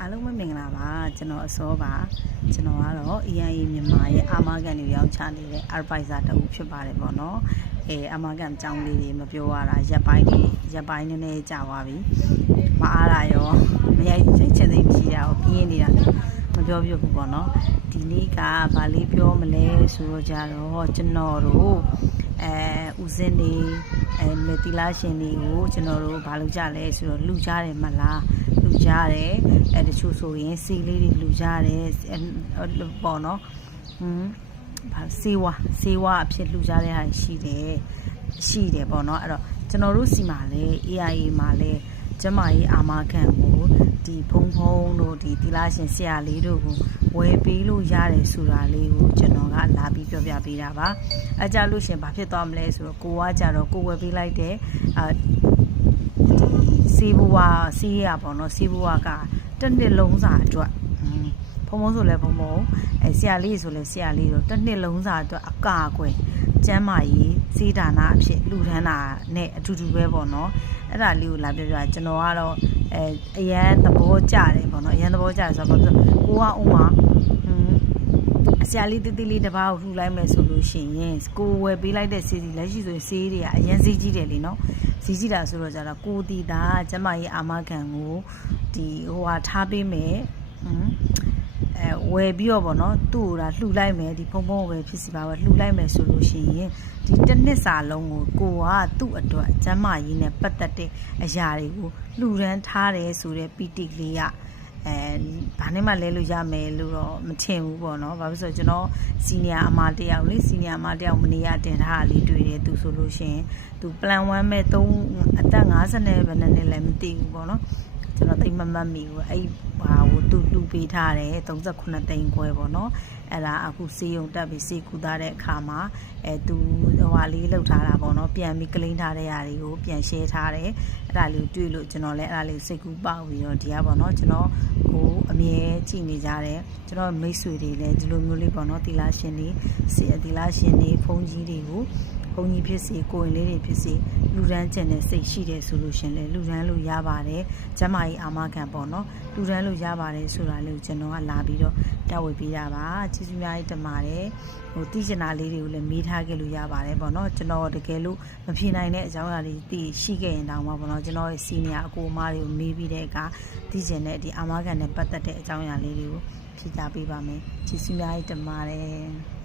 အားလုံးပဲမင်္ဂလာပါကျွန်တော်အစောပါကျွန်တော်ကတော့ EIA မြန်မာရဲ့အာမခံတွေရောက်ချနေတဲ့ advisor တူဖြစ်ပါတယ်ပေါ့နော်အာမခံအကြောင်းလေးတွေမပြောရတာရက်ပိုင်းနည်းနည်းကြာသွားပြီမအားတာရောမရိုက်ချက်သိမ်းမရှိတာကိုပြင်းနေတာမပြောပြဘူးပေါ့နော်ဒီနေ့ကဗာလေးပြောမလဲဆိုတော့ကြတော့ကျွန်တော်တို့ဦးစင်းနေမေတီလာရှင်တွေကိုကျွန်တော်တို့ဘာလုပ်ကြလဲဆိုတော့လူကြတယ်မလားလူကြတယ်တချို့ဆိုရင်စီလေးတွေလူကြတယ်ပေါ့နော်ဘာစေဝါအဖြစ်လူကြတဲ့ဟာရှိတယ်ပေါ့နော်အဲ့တော့ကျွန်တော်တို့စီမှာလဲ AIA မှာလဲကျမကြီးအာမခံကိုဒီဖုံတို့ဒီတီလာရှင်ဆရာလေးတို့ကိုဝယ်ပေးလို့ရတယ်ဆိုတာလေးကိုကျွန်တော်ကလာပြီးပြောပြပေးတာပါအကြလို့ရှင်ဘာဖြစ်သွားမလဲဆိုတော့ကိုကကြတော့ကိုဝယ်ပေးလိုက်တဲ့ဒီစေဘွားစီးရပေါ့နော်စေဘွားကတစ်နှစ်လုံးစာအတွက်ဖုံဆိုလဲဖုံဆရာလေးဆိုလဲဆရာလေးတို့တစ်နှစ်လုံးစာအတွက်အကာအကွယ်ကျမ်းမာရေးစေဒါနာအဖြစ်လူထမ်းတာနဲ့အတူတူပဲပေါ့နော်အဲ့ဒါလေးကိုလာပြောပြကျွန်တော်ကတော့အရန်သဘောကျတယ်ပေါ့နော်အရန်သဘောကျတယ်ဆိုတော့ကိုကဥမာဆရာလေးတိလေးတစ်ပါးကိုလှူလိုက်မယ်ဆိုလို့ရှိရင်ကိုဝယ်ပေးလိုက်တဲ့ဆေးစီလက်ရှိဆိုရင်ဆေးတွေကအရန်ဈေးကြီးတယ်လीနော်ဈေးကြီးတာဆိုတော့ကြတော့ကိုတီတာကျမကြီးအာမခံကိုဒီထားပေးမယ်ဝယ်ပြီးတော့ပေါ့နော်သူ့ကိုလှူလိုက်မယ်ဒီဖုံဝယ်ဖြစ်စီပါပဲလှူလိုက်မယ်ဆိုလို့ရှိရင်ဒီတစ်နှစ်စာလုံးကိုကသူ့အတွက်ကျမ်းမာရေးနဲ့ပတ်သက်တဲ့အရာတွေကိုလှူဒန်းထားတယ်ဆိုတဲ့ပီတိကလေးကဘာနဲ့မှလဲလို့ရမယ်လို့တော့မထင်ဘူးပေါ့နော်ဘာဖြစ်လို့ကျွန်တော်စီနီယာအမတယောက်မနေရတင်ထားတာလေးတွေ့တယ်သူဆိုလို့ရှိရင်သူ plan 1မဲ့3အသက်50နဲ့ဘယ်နှစ်လဲမသိဘူးပေါ့နော်ကျွန်တော်တိတ်မမှတ်မိဘူးအဲ့ဟာကိုသူလှူပေးထားတယ်38သိန်းခွဲပေါ့နော်အဲ့ဒါအခုစေးရုံတက်ပြီးစေးကူသားတဲ့အခါမှာသူလေးလောက်ထားတာပေါ့နော်ပြန်ပြီးကလိန်းထားတဲ့ຢာတွေကိုပြန် share ထားတယ်အဲ့ဒါလေးကိုတွေ့လို့ကျွန်တော်လည်းအဲ့ဒါလေးစိတ်ကူးပေါက်ပြီးတော့ဒီကပေါ့နော်ကျွန်တော်ကိုအမြဲကြည့်နေကြတယ်ကျွန်တော်မိတ်ဆွေတွေလည်းဒီလိုမျိုးလေးပေါ့နော်တီလာရှင်တွေဖုန်းကြီးတွေကိုဘုံကြီးဖြစ်စီကိုရင်လေးတွေဖြစ်စီလူဒန်းကျင်တဲ့စိတ်ရှိတယ်ဆိုလို့ရှင်လေလူဒန်းလို့ရပါတယ်ကျမကြီးအာမခံပေါ့နော်လူဒန်းလို့ရပါတယ်ဆိုတာလေးကိုကျွန်တော်ကလာပြီးတော့တောက်ဝေပေးတာပါကျေးဇူးများကြီးတင်ပါတယ်တိကျနာလေးတွေကိုလည်းမေးထားခဲ့လို့ရပါတယ်ပေါ့နော်ကျွန်တော်တကယ်လို့မဖြေနိုင်တဲ့အကြောင်းအရာတွေသိရှိခဲ့ရင်တောင်မှပေါ့နော်ကျွန်တော်ရဲ့စီနီယာအကိုအမတွေကိုမေးပြီးတဲ့အခါသိကျင်တဲ့ဒီအာမခံနဲ့ပတ်သက်တဲ့အကြောင်းအရာလေးတွေကိုဖြေချပေးပါမယ်ကျေးဇူးများကြီးတင်ပါတယ်